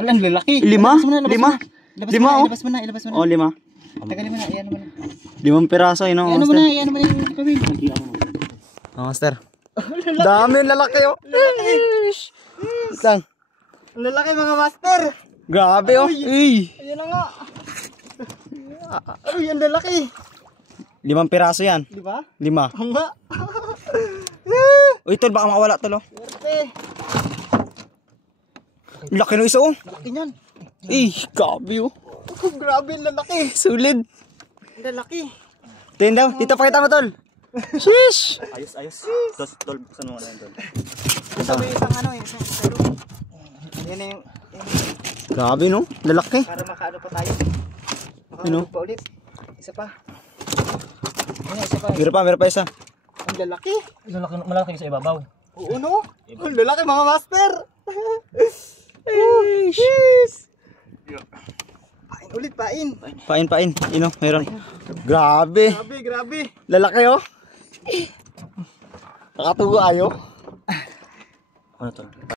Wala, ang lalaki. Lima? Lima? Lima, oh. Ilabas mo na, ilabas mo na. Oh, 5. Tagalin mo na, iyan mo na. 5 piraso, yun, oh, Iyan mo master. na, iyan mo na yung kawin. Oh, master. Dami yung lalaki, oh. Isang. Ang lalaki mga master. Grabe, oh. Uy. Ayan na nga. Ay, ang lalaki. 5 piraso yan. Di ba? 5. Oo nga. Uy, tol, baka makawala, tol, oh. Swerte. Laki ng isa, oh. Laki niyan. Grabe, oh. Oh, grabe ang lalaki. Solid. Ang lalaki. Tingin daw, dito pakita mo, tol. Sheesh. Ayos. Tol, buksan mo na yun, tol. Ito may isang ano eh. Isang doon. Yan na yung... Grabe, no? Lalaki. Para makaano pa tayo. Ano? Pa ulit. Isa pa. Ano, isa pa. Meron pa isa. Ang lalaki. Malaki sa ibabaw. Oo, no? Ang lalaki mga master. Sheesh. Pain ulit, pain. Pain. Ino, meron. Grabe. Grabe. Lalaki, oh. Nakatugo ayo. Ano, tol?